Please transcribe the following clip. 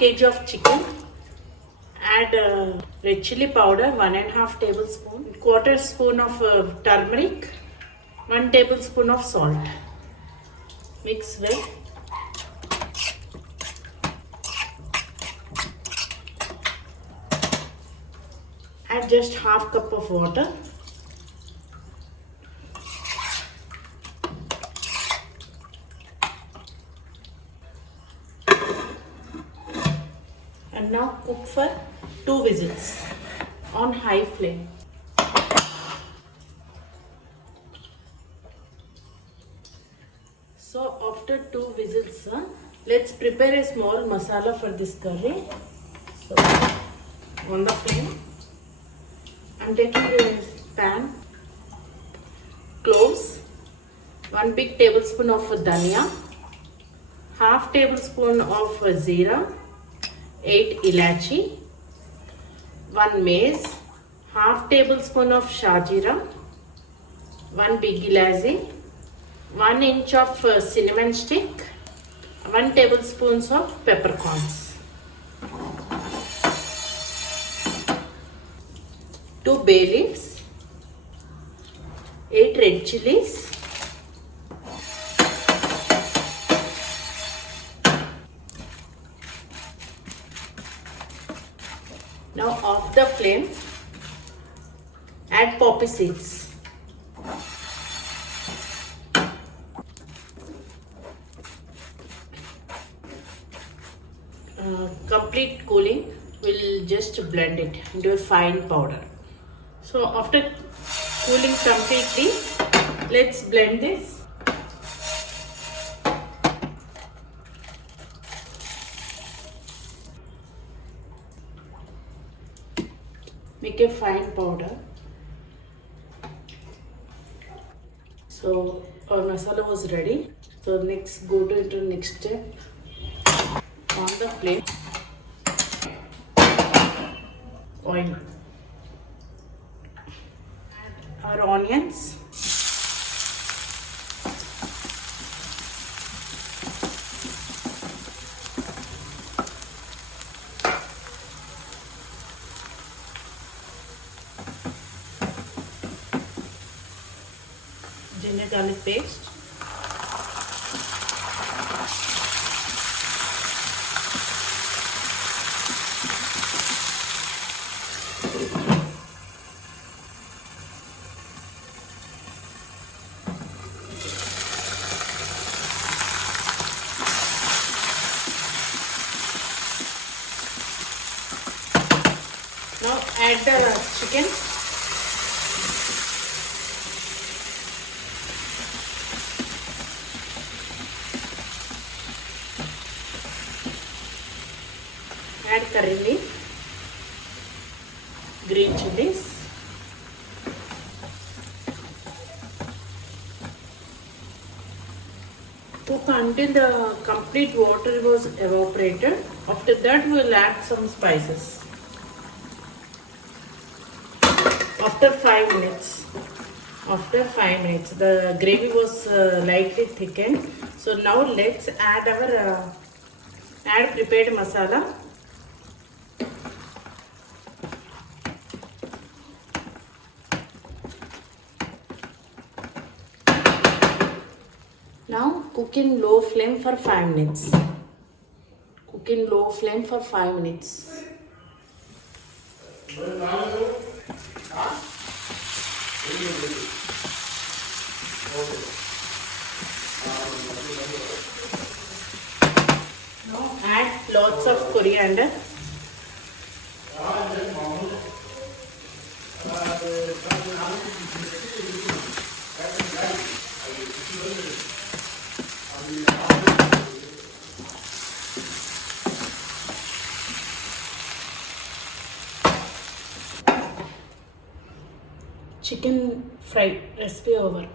kg of chicken. Add red chili powder 1.5 tablespoon, quarter spoon of turmeric, 1 tablespoon of salt. Mix well. Add just half cup of water. And now cook for 2 whistles on high flame. So after 2 whistles, let's prepare a small masala for this curry. So on the flame, I'm taking a pan, cloves, 1 big tablespoon of dhania, half tablespoon of zeera, 8 ilachi, 1 mace, half tablespoon of shajira, 1 big ilachi, 1 inch of cinnamon stick, 1 tablespoon of peppercorns, 2 bay leaves, 8 red chilies, now off the flame, add poppy seeds. Complete cooling, we'll just blend it into a fine powder. So after cooling completely, let's blend this. Make a fine powder. So our masala was ready. So next, go to into next step. On the flame, oil. Add our onions. Ginger garlic paste. Now add the chicken. Add curry leaf, green chilies, cook until the complete water was evaporated. After that, we will add some spices. After 5 minutes, the gravy was lightly thickened. So now let's add our prepared masala. Now cook in low flame for 5 minutes. Cook in low flame for 5 minutes. Now add lots of coriander. Chicken fry recipe over.